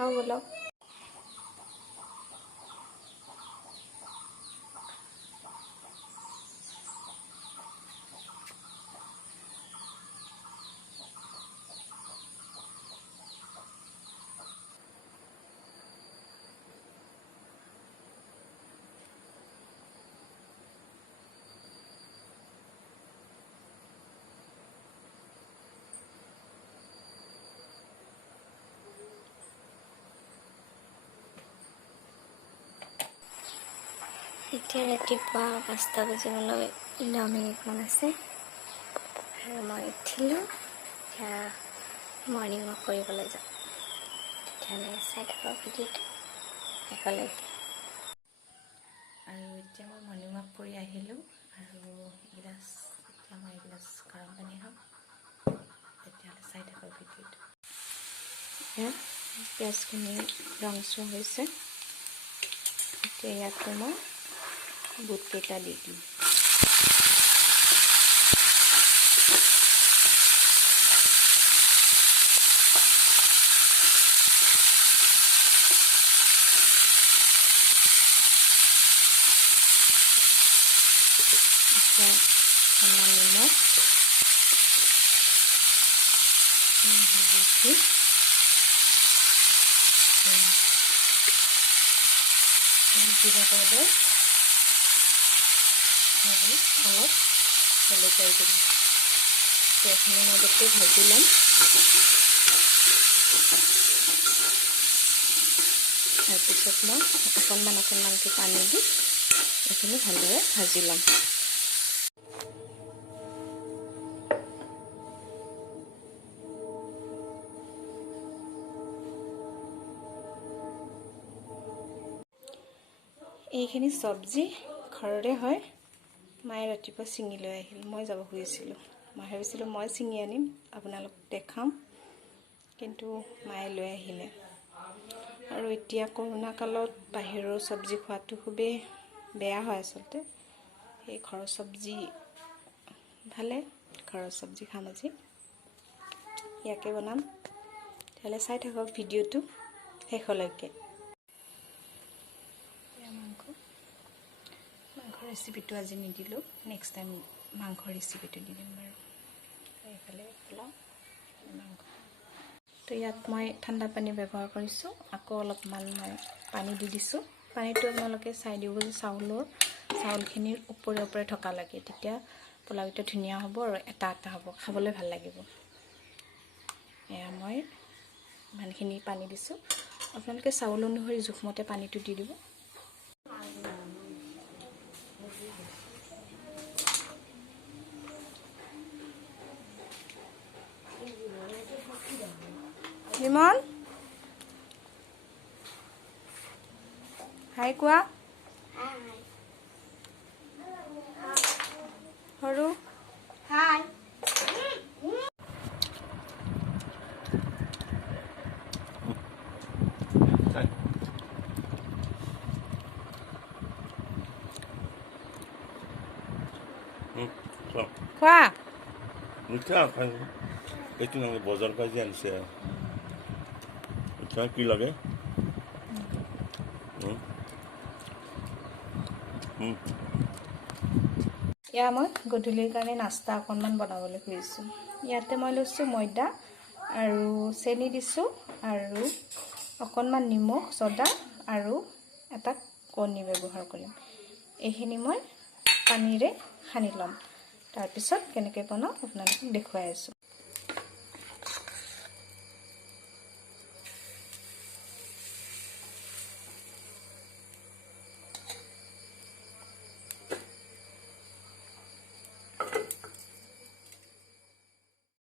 খাওঁ বলক। এতিয়া ৰাতিপুৱা 5টা বাজিবলৈ 9 মিনিটমান আছে আৰু মই উঠিলোঁ। এতিয়া মৰ্ণিং ৱাক কৰিবলৈ যাম। তেতিয়াহ'লে চাই থাকক ভিডিঅ'টো শেষলৈকে। আৰু এতিয়া মই মৰ্ণিং ৱাক কৰি আহিলোঁ আৰু এতিয়া মই এগিলাচ গৰম পানী খাম। তেতিয়াহ'লে চাই থাকক ভিডিঅ'টো। এয়া পিঁয়াজখিনি ৰংচোৱা হৈছে। এতিয়া ইয়াতে মই বুটকেইটা দি দিম। এতিয়া অকণমান নিমখ, হালধি, জিৰা পাউডাৰ আৰু অলপ জলকীয়া দিম। এইখিনি মই গোটেই ভাজি ল'ম। তাৰপিছত মই অকণমানকৈ পানী দি এইখিনি ভালদৰে ভাজি ল'ম। এইখিনি চব্জি ঘৰৰে হয়। মায়ে ৰাতিপুৱা ছিঙি লৈ আহিল। মই যাব খুজিছিলোঁ। মই ভাবিছিলোঁ মই ছিঙি আনিম, আপোনালোকক দেখাম, কিন্তু মায়ে লৈ আহিলে। আৰু এতিয়া কৰোণা কালত বাহিৰৰ চব্জি খোৱাটো খুবেই বেয়া হয় আচলতে। সেই ঘৰৰ চব্জি ভালে, ঘৰৰ চব্জি খাম আজি। ইয়াকে বনাম। তেতিয়াহ'লে চাই থাকক ভিডিঅ'টো শেষলৈকে। মাংসৰ ৰেচিপিটো আজি নিদিলোঁ, নেক্সট টাইম মাংসৰ ৰেচিপিটো দি দিম বাৰু। এইফালে পোলাও, মাংস। তো ইয়াত মই ঠাণ্ডা পানী ব্যৱহাৰ কৰিছোঁ। আকৌ অলপমান মই পানী দি দিছোঁ। পানীটো আপোনালোকে চাই দিব যে চাউলখিনিৰ ওপৰে ওপৰে থকা লাগে। তেতিয়া পোলাওটো ধুনীয়া হ'ব আৰু এটা হ'ব, খাবলৈ ভাল লাগিব। এয়া মই ইমানখিনি পানী দিছোঁ। আপোনালোকে চাউল অনুসৰি জোখমতে পানীটো দি দিব। লিমন, হাই কোৱা। সৰু হাই। খোৱা মিঠা এইটো নহয়, বজাৰৰ পৰা যে আনিছে। মিঠা কি লাগে? এয়া মই গধূলিৰ কাৰণে নাস্তা অকণমান বনাবলৈ খুজিছোঁ। ইয়াতে মই লৈছোঁ ময়দা আৰু চেনি দিছোঁ আৰু অকণমান নিমখ, ছ'ডা আৰু এটা কণী ব্যৱহাৰ কৰিম। এইখিনি মই পানীৰে সানি ল'ম। তাৰপিছত কেনেকৈ বনাওঁ আপোনালোকক দেখুৱাই আছোঁ।